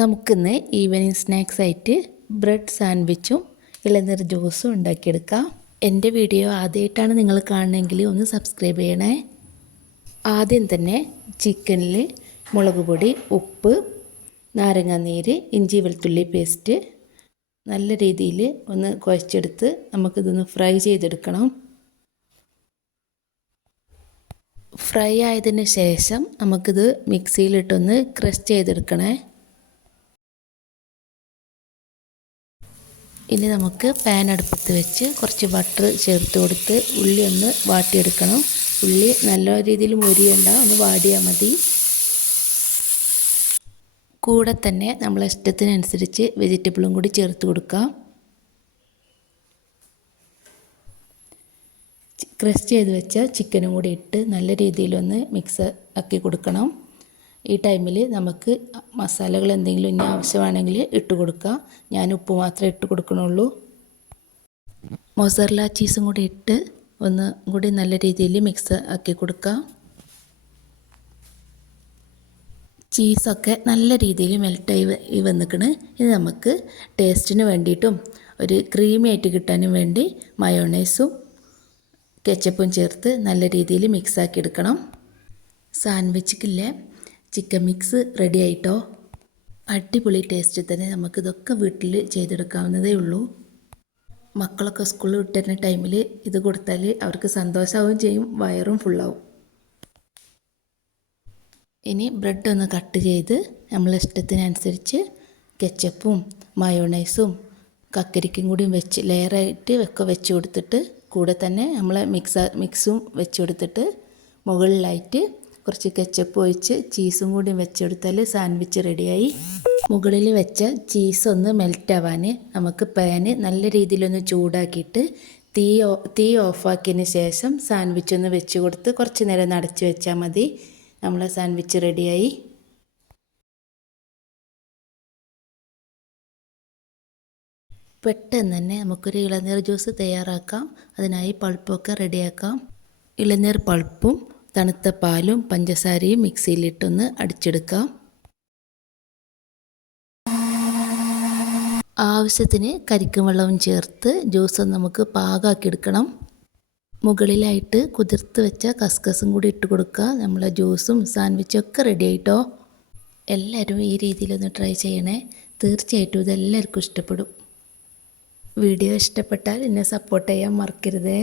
നമുക്കിന്ന് evening snacks ആയിട്ട് bread സാൻഡ്വിച്ചും ഇളനീർ ജ്യൂസും ഉണ്ടാക്കിയെടുക്കാം. എന്റെ വീഡിയോ ആദ്യമായിട്ടാണ് നിങ്ങൾ കാണണമെങ്കിൽ ഒന്ന് സബ്സ്ക്രൈബ് ചെയ്യണേ. ആദ്യം തന്നെ ചിക്കനിൽ മുളക് പൊടി ഉപ്പ് നാരങ്ങാനീര് ഇഞ്ചി വെളുത്തുള്ളി പേസ്റ്റ് നല്ല രീതിയിൽ ഒന്ന് കുഴച്ചെടുത്ത് നമുക്കിതൊന്ന് ഫ്രൈ ചെയ്തെടുക്കണം. ഫ്രൈ ആയതിന് ശേഷം നമുക്കിത് മിക്സിയിലിട്ടൊന്ന് ക്രഷ് ചെയ്തെടുക്കണേ. ഇനി നമുക്ക് പാൻ അടുപ്പത്ത് വെച്ച് കുറച്ച് ബട്ടർ ചേർത്ത് കൊടുത്ത് ഉള്ളി ഒന്ന് വാട്ടിയെടുക്കണം. ഉള്ളി നല്ല രീതിയിൽ മുരിയണ്ട ഒന്ന് വാടിയാൽ മതി. കൂടെ തന്നെ നമ്മളെ ഇഷ്ടത്തിനനുസരിച്ച് വെജിറ്റബിളും കൂടി ചേർത്ത് കൊടുക്കാം. ക്രഷ് ചെയ്ത് വെച്ച ചിക്കനും കൂടി ഇട്ട് നല്ല രീതിയിലൊന്ന് മിക്സ് ആക്കി കൊടുക്കണം. ഈ ടൈമിൽ നമുക്ക് മസാലകൾ എന്തെങ്കിലും ഇനി ആവശ്യമാണെങ്കിൽ ഇട്ട് കൊടുക്കാം. ഞാൻ ഉപ്പ് മാത്രമേ ഇട്ട് കൊടുക്കണുള്ളൂ. മൊസറല ചീസും കൂടി ഇട്ട് ഒന്ന് കൂടി നല്ല രീതിയിൽ മിക്സ് ആക്കി കൊടുക്കാം. ചീസൊക്കെ നല്ല രീതിയിൽ മെൽട്ടായി വന്നിക്കണ്. ഇത് നമുക്ക് ടേസ്റ്റിന് വേണ്ടിയിട്ടും ഒരു ക്രീമി ആയിട്ട് കിട്ടാനും വേണ്ടി മയോണൈസും കെച്ചപ്പും ചേർത്ത് നല്ല രീതിയിൽ മിക്സാക്കി എടുക്കണം. സാൻഡ്വിച്ചിക്കില്ലേ ചിക്കൻ മിക്സ് റെഡി ആയിട്ടോ? അടിപൊളി ടേസ്റ്റ് തന്നെ നമുക്കിതൊക്കെ വീട്ടിൽ ചെയ്തെടുക്കാവുന്നതേ ഉള്ളൂ. മക്കളൊക്കെ സ്കൂളിൽ വിട്ടുന്ന ടൈമിൽ ഇത് കൊടുത്താൽ അവർക്ക് സന്തോഷമാവുകയും ചെയ്യും വയറും ഫുള്ളാവും ഇനി ബ്രെഡ് ഒന്ന് കട്ട് ചെയ്ത് നമ്മളെ ഇഷ്ടത്തിനനുസരിച്ച് കെച്ചപ്പും മയോണൈസും കക്കരിക്കും കൂടിയും വെച്ച് ലെയറായിട്ട് ഒക്കെ വെച്ച് കൊടുത്തിട്ട് കൂടെ തന്നെ നമ്മളെ മിക്സ മിക്സും വെച്ച് കൊടുത്തിട്ട് മുകളിലായിട്ട് കുറച്ച് കെച്ചപ്പ് ഒഴിച്ച് ചീസും കൂടി വെച്ചെടുത്താൽ സാൻഡ്വിച്ച് റെഡിയായി മുകളിൽ വെച്ച ചീസ് ഒന്ന് മെൽറ്റാവാൻ നമുക്ക് പാന് നല്ല രീതിയിലൊന്ന് ചൂടാക്കിയിട്ട് തീ തീ ഓഫാക്കിയതിന് ശേഷം സാൻഡ്വിച്ച് ഒന്ന് വെച്ച് കൊടുത്ത് കുറച്ച് നേരം നടച്ച് വെച്ചാൽ മതി. നമ്മളെ സാൻഡ്വിച്ച് റെഡിയായി പെട്ടെന്ന് തന്നെ നമുക്കൊരു ഇളനീർ ജ്യൂസ് തയ്യാറാക്കാം. അതിനായി പൾപ്പൊക്കെ റെഡിയാക്കാം ഇളനീർ പൾപ്പും തണുത്ത പാലും പഞ്ചസാരയും മിക്സിയിലിട്ടൊന്ന് അടിച്ചെടുക്കാം. ആവശ്യത്തിന് കരിക്കും വെള്ളവും ചേർത്ത് ജ്യൂസ് നമുക്ക് പാകാക്കിയെടുക്കണം മുകളിലായിട്ട് കുതിർത്ത് വെച്ച കസ്കസും കൂടി ഇട്ട് കൊടുക്കുക. നമ്മളെ ജ്യൂസും സാൻഡ്വിച്ചും ഒക്കെ റെഡി ആയിട്ടോ? എല്ലാവരും ഈ രീതിയിലൊന്ന് ട്രൈ ചെയ്യണേ. തീർച്ചയായിട്ടും ഇതെല്ലാവർക്കും ഇഷ്ടപ്പെടും. വീഡിയോ ഇഷ്ടപ്പെട്ടാൽ എന്നെ സപ്പോർട്ട് ചെയ്യാൻ മറക്കരുതേ.